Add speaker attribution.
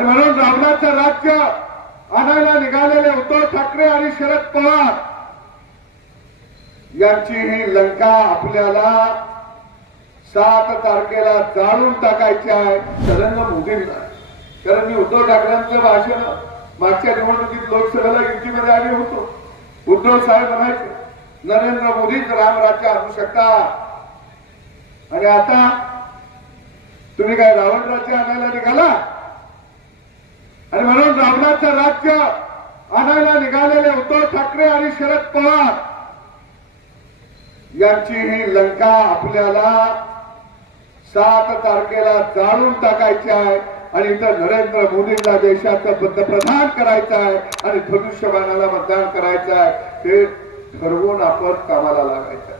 Speaker 1: आणि म्हणून रावणाचं राज्य आणायला निघालेले उद्धव ठाकरे आणि शरद पवार यांची ही लंका आपल्याला सात तारखेला जाळून टाकायची आहे. नरेंद्र मोदींना कारण मी उद्धव ठाकरेंचं भाषण मागच्या निवडणुकीत लोकसभेला युतीमध्ये आले होतो. उद्धव साहेब म्हणायचे नरेंद्र मोदीच रामराज्य आणू शकता. आणि आता तुम्ही काय रावण राज्य आणायला निघाला? आणि म्हणून रावणाचं राज्य आणायला निघालेले उद्धव ठाकरे आणि शरद पवार यांची ही लंका आपल्याला सात तारखेला जाळून टाकायची आहे आणि इथं नरेंद्र मोदींना देशाचं पंतप्रधान करायचं आहे आणि धनुष्यबाणाला मतदान करायचं आहे. हे ठरवून आपण कामाला लागायचं आहे.